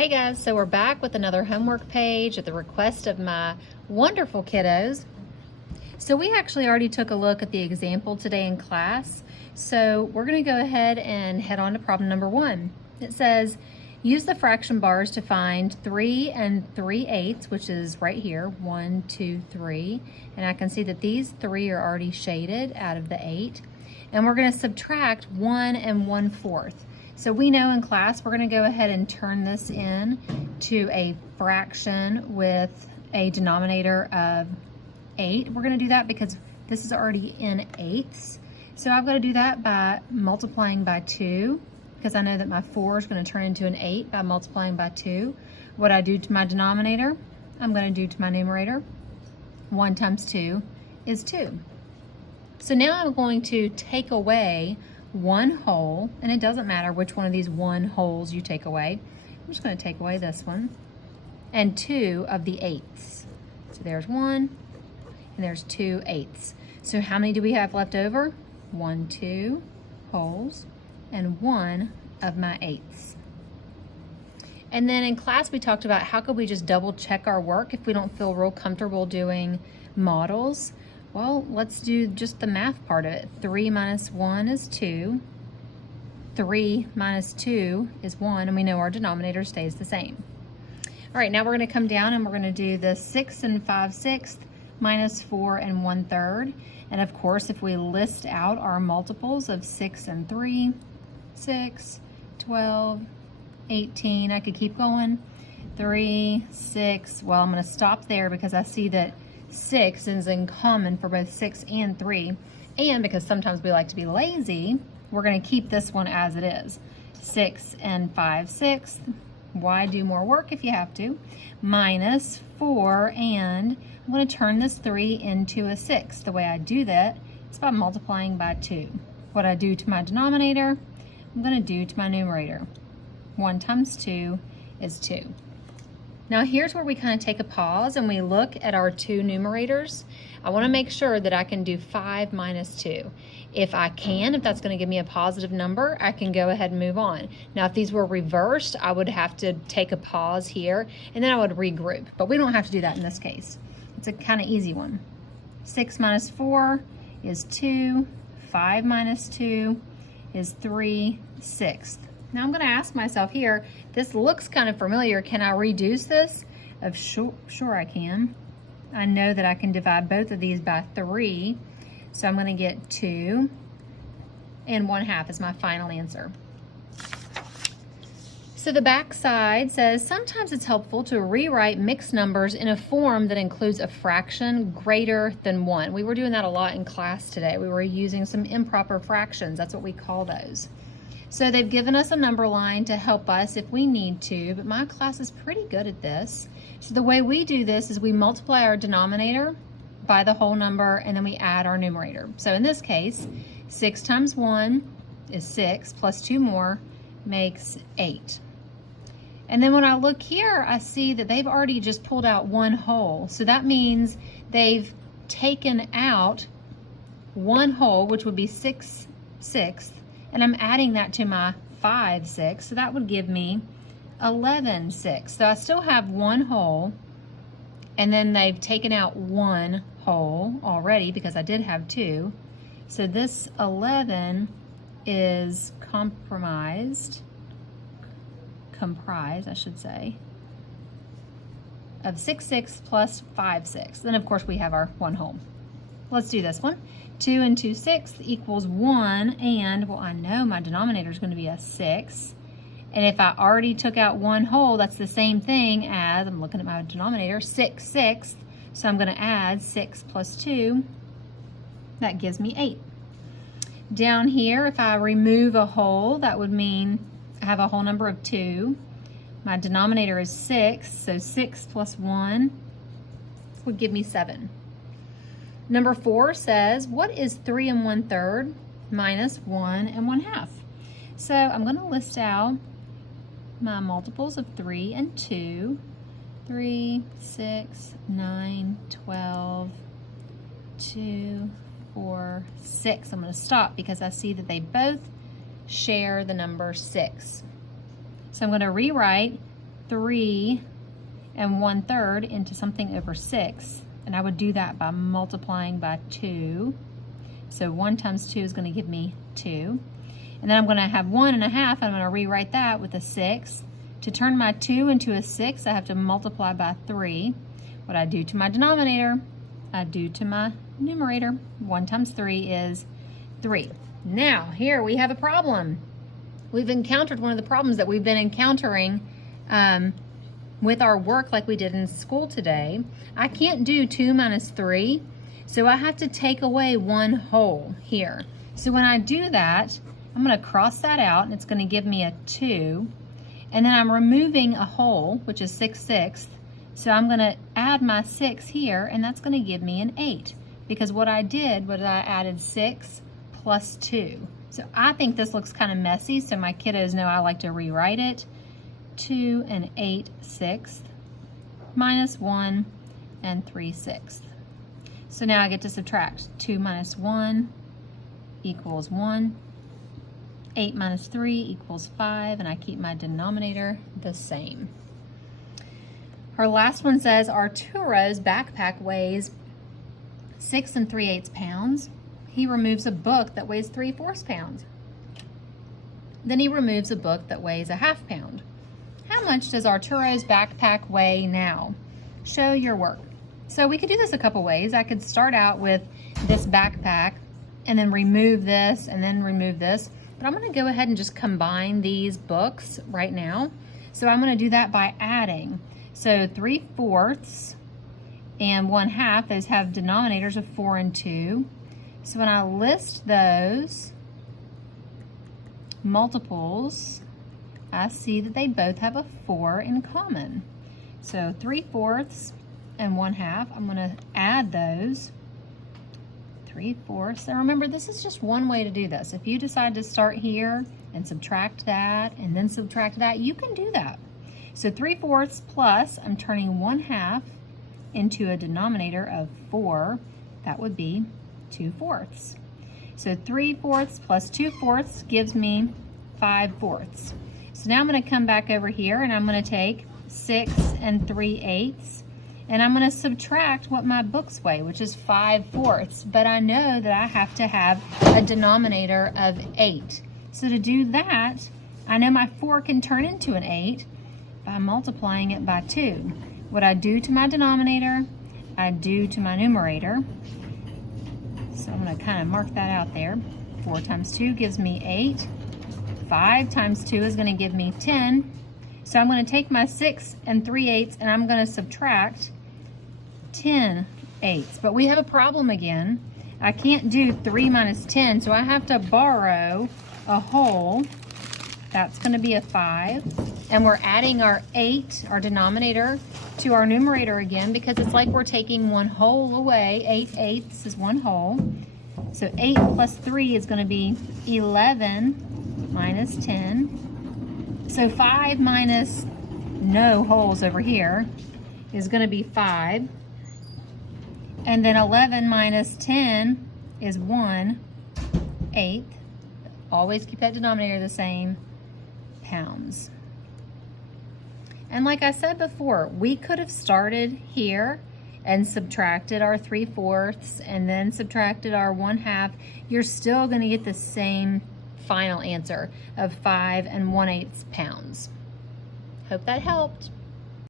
Hey guys, so we're back with another homework page at the request of my wonderful kiddos. So we actually already took a look at the example today in class. So we're going to go ahead and head on to problem number 1. It says, use the fraction bars to find 3 3/8, which is right here, 1, 2, 3. And I can see that these 3 are already shaded out of the 8. And we're going to subtract 1 1/4. So we know in class we're going to go ahead and turn this in to a fraction with a denominator of 8. We're going to do that because this is already in eighths. So I've got to do that by multiplying by 2 because I know that my 4 is going to turn into an 8 by multiplying by 2. What I do to my denominator, I'm going to do to my numerator. 1 times 2 is 2. So now I'm going to take away 1 whole, and it doesn't matter which one of these 1 wholes you take away. I'm just going to take away this one, and 2 of the eighths. So there's 1, and there's 2 eighths. So how many do we have left over? 1, 2 wholes, and 1 of my eighths. And then in class we talked about how could we just double check our work if we don't feel real comfortable doing models. Well, let's do just the math part of it. 3 minus 1 is 2. 3 minus 2 is 1, and we know our denominator stays the same. All right, now we're going to come down and we're going to do the 6 5/6 minus 4 1/3. And of course, if we list out our multiples of 6 and 3, 6, 12, 18, I could keep going. 3, 6, well, I'm going to stop there because I see that 6 is in common for both 6 and 3, and because sometimes we like to be lazy, we're going to keep this one as it is. 6 5/6, why do more work if you have to, minus 4, and I'm going to turn this 3 into a 6. The way I do that is by multiplying by 2. What I do to my denominator, I'm going to do to my numerator. 1 times 2 is 2. Now here's where we kind of take a pause and we look at our 2 numerators. I want to make sure that I can do 5 minus 2. If I can, if that's going to give me a positive number, I can go ahead and move on. Now if these were reversed, I would have to take a pause here and then I would regroup. But we don't have to do that in this case. It's a kind of easy one. 6 minus 4 is 2. 5 minus 2 is 3/6. Now I'm going to ask myself here, this looks kind of familiar. Can I reduce this? Sure I can. I know that I can divide both of these by 3. So I'm going to get 2 1/2 is my final answer. So the back side says, sometimes it's helpful to rewrite mixed numbers in a form that includes a fraction greater than 1. We were doing that a lot in class today. We were using some improper fractions. That's what we call those. So they've given us a number line to help us if we need to, but my class is pretty good at this. So the way we do this is we multiply our denominator by the whole number and then we add our numerator. So in this case, 6 times 1 is 6 plus 2 more makes 8. And then when I look here, I see that they've already just pulled out 1 whole. So that means they've taken out 1 whole, which would be 6/6. And I'm adding that to my 5/6, so that would give me 11/6. So I still have 1 whole, and then they've taken out 1 whole already because I did have 2. So this 11 is comprised, I should say, of 6/6 plus 5/6. Then of course we have our 1 whole. Let's do this one. 2 2/6 equals 1, and well, I know my denominator is going to be a 6. And if I already took out 1 whole, that's the same thing as, I'm looking at my denominator, 6/6. So I'm going to add 6 plus 2. That gives me 8. Down here, if I remove a whole, that would mean I have a whole number of 2. My denominator is 6, so 6 plus 1 would give me 7. Number 4 says, what is 3 1/3 minus 1 1/2? So I'm going to list out my multiples of 3 and 2. 3, 6, 9, 12, 2, 4, 6. I'm going to stop because I see that they both share the number 6. So I'm going to rewrite 3 1/3 into something over 6. And I would do that by multiplying by 2. So 1 times 2 is going to give me 2. And then I'm going to have 1 1/2. I'm going to rewrite that with a 6. To turn my 2 into a 6, I have to multiply by 3. What I do to my denominator, I do to my numerator. 1 times 3 is 3. Now, here we have a problem. We've encountered one of the problems that we've been encountering with our work like we did in school today. I can't do 2 minus 3, so I have to take away 1 whole here. So when I do that, I'm going to cross that out, and it's going to give me a 2. And then I'm removing a whole, which is 6/6. So I'm going to add my 6 here, and that's going to give me an 8. Because what I did was I added 6 plus 2. So I think this looks kind of messy, so my kiddos know I like to rewrite it. 2 8/6 minus 1 3/6. So now I get to subtract. 2 minus 1 equals 1. 8 minus 3 equals 5, and I keep my denominator the same. Our last one says Arturo's backpack weighs 6 3/8 pounds. He removes a book that weighs 3/4 pounds. Then he removes a book that weighs 1/2 pound. How much does Arturo's backpack weigh now? Show your work. So we could do this a couple ways. I could start out with this backpack and then remove this and then remove this. But I'm going to go ahead and just combine these books right now. So I'm going to do that by adding. So 3/4 and 1/2, those have denominators of 4 and 2. So when I list those multiples, I see that they both have a 4 in common. So 3/4 and 1/2, I'm going to add those. 3/4. And remember, this is just one way to do this. If you decide to start here and subtract that and then subtract that, you can do that. So 3/4 plus, I'm turning 1/2 into a denominator of 4. That would be 2/4. So 3/4 plus 2/4 gives me 5/4. So now I'm going to come back over here and I'm going to take 6 3/8. And I'm going to subtract what my books weigh, which is 5/4. But I know that I have to have a denominator of 8. So to do that, I know my 4 can turn into an 8 by multiplying it by 2. What I do to my denominator, I do to my numerator. So I'm going to kind of mark that out there. 4 times 2 gives me 8. 5 times 2 is going to give me 10. So I'm going to take my 6 3/8 and I'm going to subtract 10/8. But we have a problem again. I can't do 3 minus 10, so I have to borrow a whole. That's going to be a 5. And we're adding our 8, our denominator, to our numerator again because it's like we're taking 1 whole away. 8/8 is 1 whole. So 8 plus 3 is going to be 11 minus 10. So 5 minus no wholes over here is going to be 5. And then 11 minus 10 is 1/8. Always keep that denominator the same, pounds. And like I said before, we could have started here and subtracted our 3/4 and then subtracted our 1/2. You're still going to get the same final answer of 5 1/8 pounds. Hope that helped.